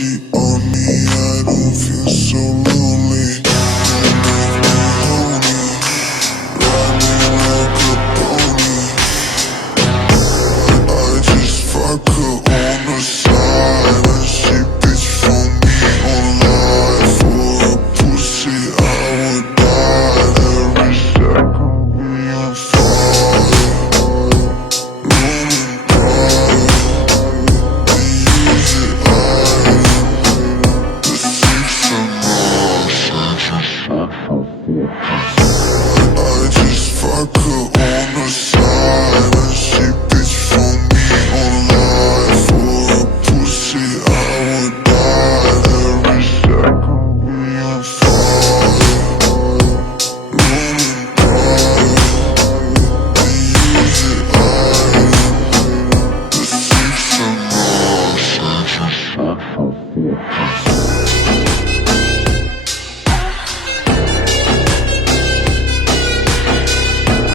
she on me, I don't feel so lonely. Ride me like a pony. I just fuck her on the side, and she bitch for me online. For a pussy, I would die every second we on fire. Roman pride, we use it the six and I just fuck her on the side, and she bitch for me online. For a pussy, I would die every second we on fire. Roman pride, we use it the six and